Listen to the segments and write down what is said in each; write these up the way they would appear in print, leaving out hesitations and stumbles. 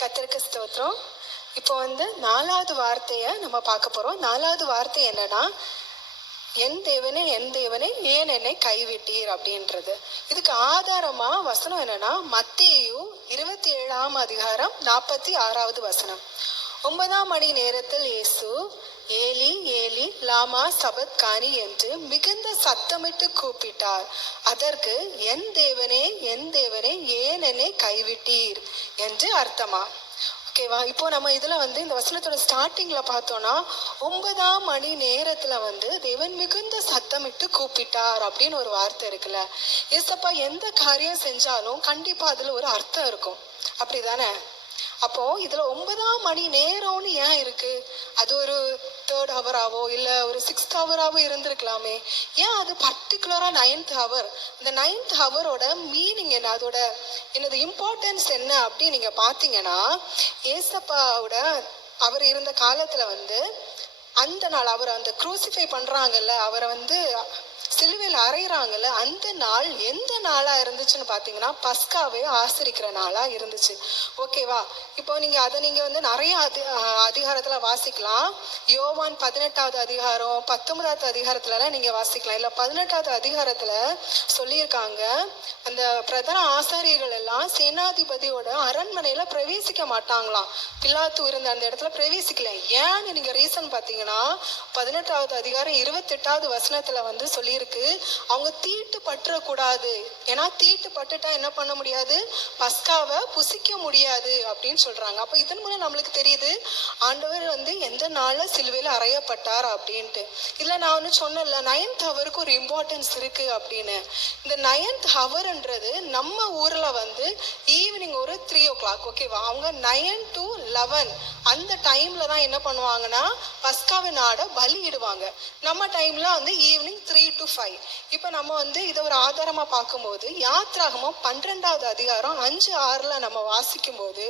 கர்த்தருக்கு ஸ்தோத்திரம். இப்போ நாலாவது வார்த்தையை நம்ம பார்க்க போகிறோம். நாலாவது வார்த்தை என்னன்னா, என் தேவனே என் தேவனே ஏன் என்னை கைவிட்டீர் அப்படின்றது. இதுக்கு ஆதாரமா வசனம் என்னன்னா, மத்தேயு 27ஆம் அதிகாரம் 46வது வசனம். 9ஆம் மணி நேரத்தில் இயேசு ஏலி ஏலி லாமா சபத்கானி என்று மிகுந்த சத்தமிட்டு கூப்பிட்டார். அதற்கு என் தேவனே ஏன் என்னை கைவிட்டீர் என்று அர்த்தமா. ஓகேவா? இப்போ நம்ம இதுல இந்த வசனத்தோட ஸ்டார்டிங்ல பார்த்தோம்னா, 9ஆம் மணி நேரத்துல தேவன் மிகுந்த சத்தமிட்டு கூப்பிட்டார் அப்படின்னு ஒரு வார்த்தை இருக்குல்ல. ஏசப்பா எந்த காரியம் செஞ்சாலும் கண்டிப்பா அதுல ஒரு அர்த்தம் இருக்கும், அப்படிதானே? அப்போ இதுல 9ஆம் மணி நேரம்னு ஏன் இருக்கு? அது ஒரு 3rd ஹவராவோ இல்ல ஒரு 6th ஹவராவோ இருந்திருக்கலாமே. ஏன் அது பர்டிகுலரா 9th ஹவர்? இந்த 9th ஹவரோட மீனிங் என்ன, அதோட என்னது இம்பார்ட்டன்ஸ் என்ன அப்படின்னு நீங்க பாத்தீங்கன்னா, ஏசப்பாவோட அவர் இருந்த காலத்துல அந்த நாள் அவர் குரூசிஃபை பண்றாங்கல்ல, அவரை சிலுவையில் அறையிறாங்கல்ல, அந்த நாள் எந்த நாளா இருந்துச்சுன்னு பாத்தீங்கன்னா பஸ்காவே ஆசரிக்கிற நாளா இருந்துச்சு. ஓகேவா? இப்போ நீங்க அதை நிறைய அதிகாரத்துல வாசிக்கலாம். யோவான் 18வது அதிகாரம் 19வது அதிகாரத்துல நீங்க வாசிக்கலாம். இல்ல 18வது அதிகாரத்துல சொல்லியிருக்காங்க, அந்த பிரதான ஆசாரியர்கள் எல்லாம் சேனாதிபதியோட அரண்மனையில பிரவேசிக்க மாட்டாங்களாம். பிலாத்து இருந்த அந்த இடத்துல பிரவேசிக்கல. ஏன்னு நீங்க ரீசன் பாத்தீங்கன்னா 18வது அதிகாரம் 28வது வசனத்துல சொல்லியிருக்கு, அவங்க தீட்டு பற்றக்கூடாது. ஏன்னா தீட்டு பட்டுட்டா என்ன பண்ண முடியாது, பஸ்காவை புசிக்க முடியாது அப்படின்னு சொல்றாங்க. அப்ப இதன் மூலம் நம்மளுக்கு தெரியுது ஆண்டவர் எந்த நாள்ல சிலுவையில அறையப்பட்டார் அப்படின்ட்டு. இல்ல நான் சொன்னேன்ல 9th ஹவருக்கு ஒரு இம்பார்ட்டன்ஸ் இருக்கு அப்படின்னு. இந்த 9th ஹவர்ன்றது நம்ம ஊர்ல ஈவினிங் ஒரு 3 o'clock. ஓகேவா? அவங்க 9 to 11 அந்த டைம்ல தான் என்ன பண்ணுவாங்கன்னா பஸ்காவின் ஆடை பலியிடுவாங்க. நம்ம டைம்ல ஈவினிங் 3 to 5. இப்ப நம்ம இதை ஒரு ஆதாரமா பார்க்கும்போது யாத்ராகமம் 12வது அதிகாரம் 5-6ல நம்ம வாசிக்கும் போது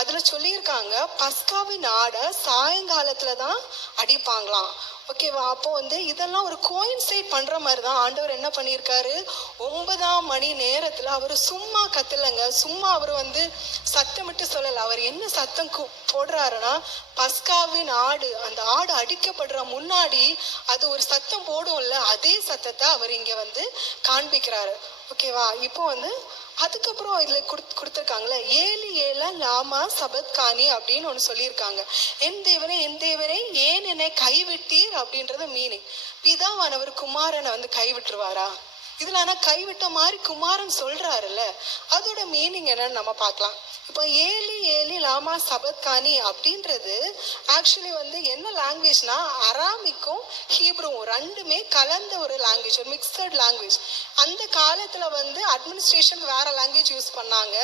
அதுல சொல்லியிருக்காங்க, பஸ்காவின் ஆடை சாயங்காலத்துல தான் அடிப்பாங்களாம். ஓகேவா? அப்போ இதெல்லாம் ஒரு கோயின்சைட் பண்ற மாதிரி தான் ஆண்டவர் என்ன பண்ணியிருக்காரு, 9ஆம் மணி நேரத்துல அவர் சும்மா கத்தலைங்க, சும்மா அவர் சத்தமிட்டு சொல்லல. அவர் என்ன சத்தம் போடுறாருன்னா, பஸ்காவின் ஆடு, அந்த ஆடு அடிக்கப்படுற முன்னாடி அது ஒரு சத்தம் போடும்ல, அதே சத்தத்தை அவர் இங்க காண்பிக்கிறாரு. ஓகேவா? இப்போ அதுக்கப்புறம் இதுல கொடுத்துருக்காங்களே, ஏலி ஏலா லாமா சபத்கானி அப்படின்னு ஒண்ணு சொல்லியிருக்காங்க. என் தேவனே ஏன் என்னை கைவிட்டீர் அப்படின்றது மீனிங். பிதாவானவர் குமாரனை கைவிட்டுருவாரா? இதுல ஆனா கைவிட்ட மாதிரி குமாரன் சொல்றாருல்ல, அதோட மீனிங் என்னன்னு நம்ம பார்க்கலாம். இப்போ ஏலி ஏலி லாமா சபத்கானி அப்படின்றது ஆக்சுவலி என்ன லாங்குவேஜ்னா, அராமிக்கும் ஹீப்ருவும் ரெண்டுமே கலந்த ஒரு லாங்குவேஜ், ஒரு மிக்சட் லாங்குவேஜ். அந்த காலத்துல அட்மினிஸ்ட்ரேஷனுக்கு வேற லாங்குவேஜ் யூஸ் பண்ணாங்க.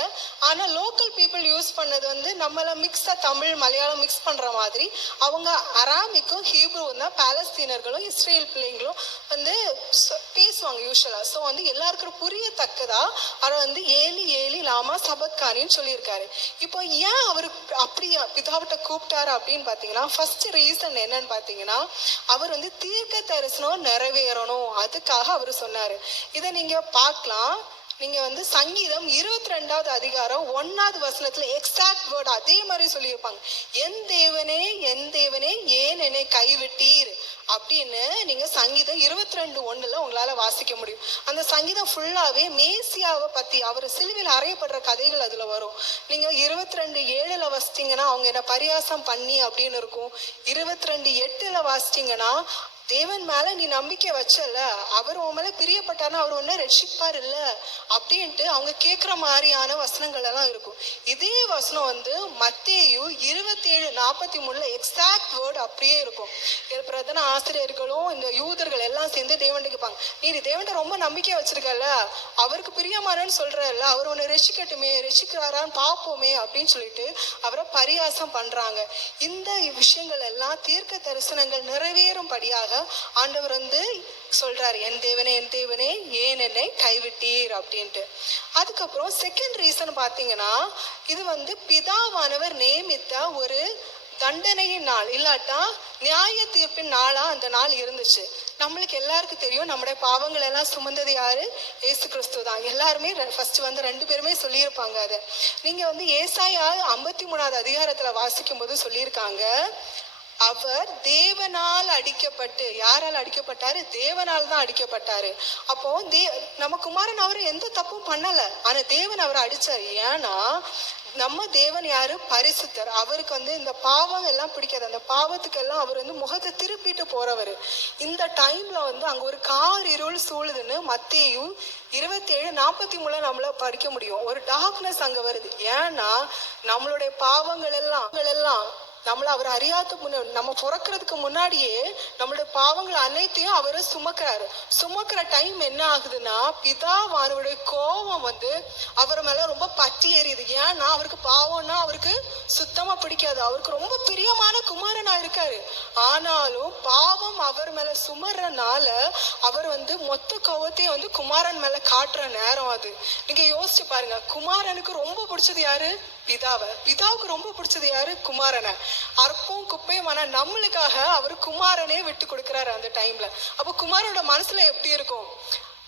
ஆனா லோக்கல் பீப்புள் யூஸ் பண்ணது நம்மள மிக்ஸா தமிழ் மலையாளம் மிக்ஸ் பண்ற மாதிரி அவங்க அராமிக்கும் ஹீப்ருவும் தான் பாலஸ்தீனர்களும் இஸ்ரேல் பிள்ளைங்களும் பேசுவாங்க யூஸ்வலா. ஸோ எல்லாருக்கும் புரியத்தக்கதா அவர் ஏலி ஏலி லாமா சபத்கானின்னு சொல்லியிருக்காரு. இப்போ ஏன் அவரு அப்படியா பிதாவிட்ட கூப்பிட்டாரு அப்படின்னு பாத்தீங்கன்னா, ஃபர்ஸ்ட் ரீசன் என்னன்னு பாத்தீங்கன்னா, அவர் தீர்க்க தரிசனம் நிறைவேறணும், அதுக்காக அவர் சொன்னாரு. இதை நீங்க பார்க்கலாம். நீங்க சங்கீதம் 22வது அதிகாரம் 1வது வசனத்துல எக்ஸாக்ட் வேர்ட் அதே மாதிரி சொல்லியிருப்பாங்க. என் தேவனே ஏன் என்னை கைவிட்டீர் அப்படின்னு நீங்க சங்கீதம் 22:1 உங்களால வாசிக்க முடியும். அந்த சங்கீதம் ஃபுல்லாவே மேசியாவை பத்தி, அவர் சிலுவையில் அறையப்படுற கதைகள் அதுல வரும். நீங்க 22:7 வாசிச்சீங்கன்னா அவங்க என்ன பரியாசம் பண்ணி அப்படின்னு இருக்கும். 22:8 வாசிச்சீங்கன்னா, தேவன் மேல நீ நம்பிக்கை வச்சல, அவர் உன் மேல பிரியப்பட்டாருன்னா அவர் ஒன்னும் ரட்சிப்பார் இல்ல அப்படின்ட்டு அவங்க கேட்கிற மாதிரியான வசனங்கள் எல்லாம் இருக்கும். இதே வசனம் மத்தேயு 27:43 எக்ஸாக்ட் வேர்ட் அப்படியே இருக்கும். பிரதான ஆசிரியர்களும் இந்த யூதர்கள் எல்லாம் சேர்ந்து தேவன்கிட்ட கேட்பாங்க, நீ தேவன்கிட்ட ரொம்ப நம்பிக்கை வச்சிருக்கல, அவருக்கு பிரியமாறன்னு சொல்றல, அவர் உன்னை ரட்சிக்கட்டுமே, ரட்சிக்கிறாரான்னு பார்ப்போமே அப்படின்னு சொல்லிட்டு அவரை பரியாசம் பண்றாங்க. இந்த விஷயங்கள் எல்லாம் தீர்க்க தரிசனங்கள் நிறைவேறும்படியாக ஆண்டவர் சொல்றாரு, என் தேவனே ஏன் என்னை கைவிட்டீர் அப்படின்ட்டு. அதுக்கப்புறம் செகண்ட் ரீசன் பாத்தீங்கன்னா, இது பிதாவானவர் நியமித்த ஒரு தண்டனையின் நாள், இல்லாட்டா நியாய தீர்ப்பின் நாளா அந்த நாள் இருந்துச்சு. நம்மளுக்கு எல்லாருக்கும் தெரியும், நம்முடைய பாவங்கள் எல்லாம் சுமந்தது யாரு? ஏசு கிறிஸ்து தான். எல்லாருமே ஃபர்ஸ்ட் வந்து 2 பேருமே சொல்லியிருப்பாங்க. அதை நீங்க வந்து ஏசாயா 53வது அதிகாரத்துல வாசிக்கும் போது சொல்லியிருக்காங்க, அவர் தேவனால் அடிக்கப்பட்டு. யாரால் அடிக்கப்பட்டாரு? தேவனால் தான் அடிக்கப்பட்டாரு. அப்போ நம்ம குமாரன் அவரு எந்த தப்பும் பண்ணல, ஆனா தேவன் அவரை அடிச்சாரு. ஏன்னா நம்ம தேவன் யாரு? பரிசுத்தர். அவருக்கு வந்து இந்த பாவம் எல்லாம் பிடிக்காது. அந்த பாவத்துக்கெல்லாம் அவர் வந்து முகத்தை திருப்பிட்டு போறவர். இந்த டைம்ல வந்து அங்க ஒரு கார் இருள் சூழுதுன்னு மத்தேயு 27:43 நம்மள படிக்க முடியும். ஒரு டார்க்னஸ் அங்க வருது. ஏன்னா நம்மளுடைய பாவங்கள் எல்லாம் நம்மள அவர் அறியாத நம்ம பிறக்கிறதுக்கு முன்னாடியே நம்மளுடைய பாவங்கள் அனைத்தையும் அவர் சுமக்கிற டைம் என்ன ஆகுதுன்னா, பிதாவானவருடைய கோபம் வந்து அவர் மேல ரொம்ப பற்றி எறியுது. ஏன்னா அவருக்கு பாவம்னா அவருக்கு சுத்தமா பிடிக்காது. அவருக்கு ரொம்ப பிரியமான குமாரனா இருக்காரு. ஆனாலும் பாவம் அவர் மேல சுமர்றனால அவர் வந்து மொத்த கோபத்தையும் வந்து குமாரன் மேல காட்டுற நேரம் அது. நீங்க யோசிச்சு பாருங்க, குமாரனுக்கு ரொம்ப பிடிச்சது யாரு? பிதாவுக்கு ரொம்ப பிடிச்சது யாரு? குமாரனை. அற்பம் குப்பையுமான நம்மளுக்காக அவர் குமாரனே விட்டு கொடுக்கிறாரு அந்த டைம்ல. அப்ப குமாரனோட மனசுல எப்படி இருக்கும்?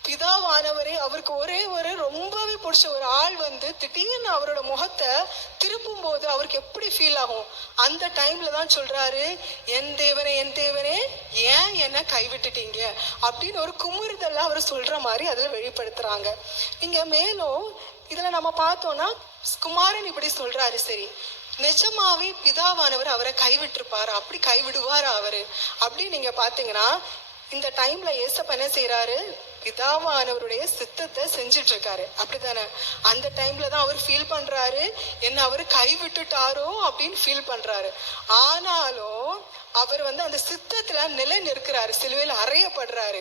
பிதாவானவரே அவருக்கு ஒரே ஒரு ரொம்பவே பிடிச்ச ஒரு ஆள் வந்து திடீர்னு அவரோட முகத்தை திருப்பும் போது அவருக்கு எப்படி ஃபீல் ஆகும்? அந்த டைம்ல தான் சொல்றாரு, என் தேவனே ஏன் என்ன கைவிட்டுட்டீங்க அப்படின்னு ஒரு குமுறுதல்ல அவர் சொல்ற மாதிரி அதுல வெளிப்படுத்துறாங்க. நீங்க மேலும் இதுல நம்ம பார்த்தோம்னா, குமாரன் இப்படி சொல்றாரு, சரி நிஜமாவே பிதாவானவர் அவரை கைவிட்டிருப்பாரு, அப்படி கைவிடுவாரா அவரு அப்படின்னு நீங்க பாத்தீங்கன்னா, இந்த டைம்ல ஏசப்பா என்ன செய்யறாரு? பிதாவானவருடைய சித்தத்தை செஞ்சுட்டு இருக்காரு, அப்படித்தானே? அந்த டைம்ல தான் அவர் ஃபீல் பண்றாரு, என்ன அவரு கைவிட்டுட்டாரோ அப்படின்னு ஃபீல் பண்றாரு. ஆனாலும் அவர் வந்து அந்த சித்தத்துல நிலை நிற்கிறாரு, சிலுவையில் அறையப்படுறாரு.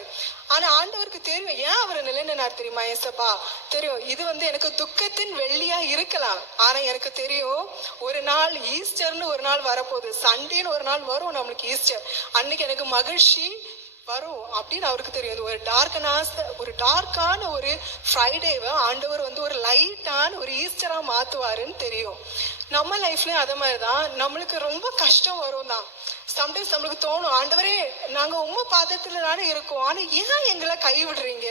ஆனா ஆண்டவருக்கு தெரியும், ஏன் அவர் நிலைநின்னார் தெரியுமா? ஏசப்பா தெரியும், இது வந்து எனக்கு துக்கத்தின் வெள்ளியா இருக்கலாம், ஆனா எனக்கு தெரியும் ஒரு நாள் ஈஸ்டர்னு ஒரு நாள் வரப்போகுது, சண்டேன்னு ஒரு நாள் வரும் நம்மளுக்கு ஈஸ்டர், அன்னைக்கு எனக்கு மகிழ்ச்சி வரும் அப்படின்னு அவருக்கு தெரியும். ஒரு டார்க்கான ஒரு ஃப்ரைடேவை ஆண்டவர் வந்து ஒரு லைட்டான ஒரு ஈஸ்டரா மாத்துவாருன்னு தெரியும். நம்ம லைஃப்லயும் அதே மாதிரிதான், நம்மளுக்கு ரொம்ப கஷ்டம் வரும் தான். சம்டைம்ஸ் நம்மளுக்கு தோணும், ஆண்டவரே நாங்க உம்ம பாதத்துல தானே இருக்கோம், ஆனா ஏன் எங்களை கைவிடுறீங்க,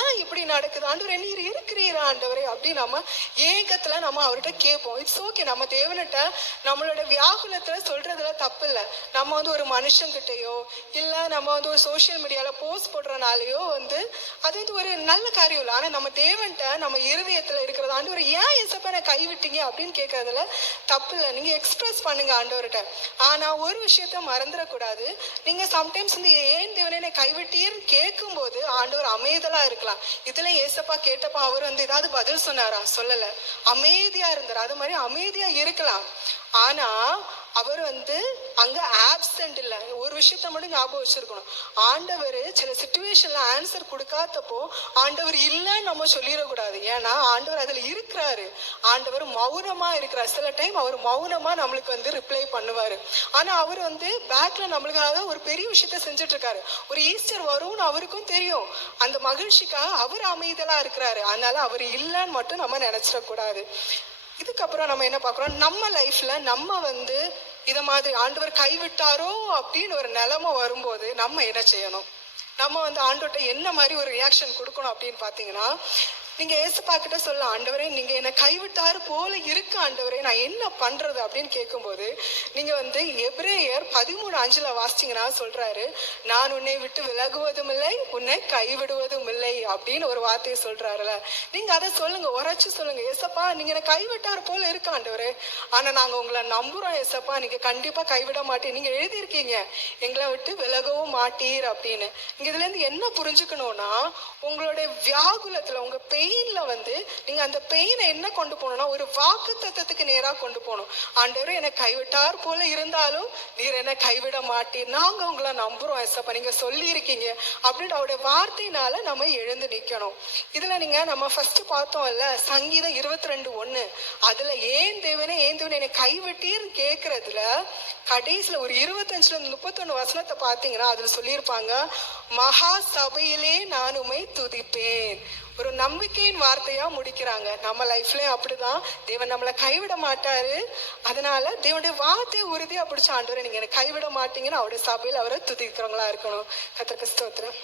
ஏன் இப்படி நடக்குது ஆண்டவரே, நீர் இருக்கிறீரா ஆண்டவரே அப்படின்னு நம்ம ஏக்கத்துல நம்ம அவர்கிட்ட கேட்போம். இட்ஸ் ஓகே, நம்ம தேவன்கிட்ட நம்மளோட வியாகுலத்துல சொல்றதுல தப்பு இல்லை. நம்ம வந்து ஒரு மனுஷங்கிட்டையோ இல்ல நம்ம வந்து ஒரு சோசியல் மீடியால போஸ்ட் போடுறனாலயோ வந்து அது வந்து ஒரு நல்ல காரியம் இல்லை. ஆனா நம்ம தேவன்கிட்ட நம்ம இருதயத்துல இருக்கிறது, ஆண்டவரை ஏன் ஏசப்பா நான் கைவிட்டீங்க அப்படின்னு கேட்கறதுல தப்பு இல்லை. நீங்க எக்ஸ்பிரஸ் பண்ணுங்க ஆண்டவர்கிட்ட. ஆனா ஒரு விஷயத்த மறந்துடக்கூடாது, நீங்க சம்டைம்ஸ் வந்து ஏன் தேவனே கைவிட்டீர்னு கேட்கும் போது ஆண்டவர் அமைதலா இருக்கலாம். இதுல ஏசப்பா கேட்டப்பா அவர் வந்து ஏதாவது பதில் சொன்னாரா? சொல்லல, அமைதியா இருந்தார். அது மாதிரி அமைதியா இருக்கலாம், ஆனா அவர் வந்து அங்க ஆப்சென்ட் இல்லை. ஒரு விஷயத்த மட்டும் ஞாபகம் வச்சிருக்கணும், ஆண்டவர் சில சிச்சுவேஷன்ல ஆன்சர் கொடுக்காதப்போ ஆண்டவர் இல்லைன்னு நம்ம சொல்லிடக்கூடாது. ஏன்னா ஆண்டவர் அதுல இருக்கிறாரு, ஆண்டவர் மௌனமா இருக்கிறார். சில டைம் அவர் மௌனமா நம்மளுக்கு வந்து ரிப்ளை பண்ணுவாரு, ஆனா அவர் வந்து பேக்ல நம்மளுக்காக ஒரு பெரிய விஷயத்த செஞ்சுட்டு இருக்காரு. ஒரு ஈஸ்டர் வரும்னு அவருக்கும் தெரியும், அந்த மகிழ்ச்சிக்காக அவர் அமைதலா இருக்கிறாரு. அதனால அவர் இல்லைன்னு மட்டும் நம்ம நினைச்சிடக்கூடாது. இதுக்கப்புறம் நம்ம என்ன பார்க்குறோம், நம்ம லைஃப்ல நம்ம வந்து இதை மாதிரி ஆண்டவர் கைவிட்டாரோ அப்படின்னு ஒரு நிலைமை வரும்போது நம்ம என்ன செய்யணும்? நம்ம வந்து ஆண்டவர்கிட்ட என்ன மாதிரி ஒரு ரியாக்ஷன் கொடுக்கணும் அப்படின்னு பார்த்தீங்கன்னா, நீங்க ஏசப்பா கிட்ட சொல்ல, ஆண்டவரே நீங்க என்னை கைவிட்டாரு போல இருக்கு ஆண்டவரே, நான் என்ன பண்றது அப்படின்னு கேட்கும்போது நீங்க வந்து எபிரேயர் 13:5 வாசிச்சீங்கன்னா சொல்றாரு, நான் உன்னை விட்டு விலகுவதும் இல்லை உன்னை கைவிடுவதும் இல்லை அப்படின்னு ஒரு வார்த்தையை சொல்றாருல. நீங்க அதை சொல்லுங்க, உரைச்சு சொல்லுங்க, ஏசப்பா நீங்க என்னை கைவிட்டாரு போல இருக்கு ஆண்டவரே, ஆனா நாங்க உங்களை நம்புறோம் ஏசப்பா, நீங்க கண்டிப்பா கைவிட மாட்டீங்க, நீங்க எழுதியிருக்கீங்க எங்களை விட்டு விலகவும் மாட்டீர் அப்படின்னு. நீங்க இதுல இருந்து என்ன புரிஞ்சுக்கணும்னா, உங்களுடைய வியாகுலத்துல உங்க பெயின்ல வந்து நீங்க அந்த பெயினை என்ன கொண்டு போகணும்னா ஒரு வாக்கு தத்தத்துக்கு நேரா கொண்டு போகணும். ஆண்டவரே என்னை கைவிட்டார் போல இருந்தாலும் நீர் என்னை கைவிட மாட்டீர், நாங்க உங்களை நம்புறோம் ஏசப்பா, நீங்க சொல்லி இருக்கீங்க அப்படின்னு அவருடைய வார்த்தையினால நம்ம எழுந்து நிக்கணும். இதுல நீங்க நம்ம ஃபர்ஸ்ட் பார்த்தோம்ல சங்கீதம் 22:1, அதுல ஏன் தேவனே என்னை கைவிட்டீர்னு கேட்கறதுல கடைசியில ஒரு 25-31 வசனத்தை பார்த்தீங்கன்னா அதுல சொல்லியிருப்பாங்க, மகா சபையிலே நான் உம்மை துதிப்பேன். ஒரு நம்பிக்கையின் வார்த்தையா முடிக்கிறாங்க. நம்ம லைஃப்லயும் அப்படிதான். தேவன் நம்மளை கைவிட மாட்டாரு. அதனால தேவனுடைய வார்த்தையை உறுதியா பிடிச்ச ஆண்டவரை நீங்க என்னை கைவிட மாட்டீங்கன்னு அவருடைய சபையில் அவரை துதிக்கிறவங்களா இருக்கணும். கர்த்தருக்கு ஸ்தோத்திரம்.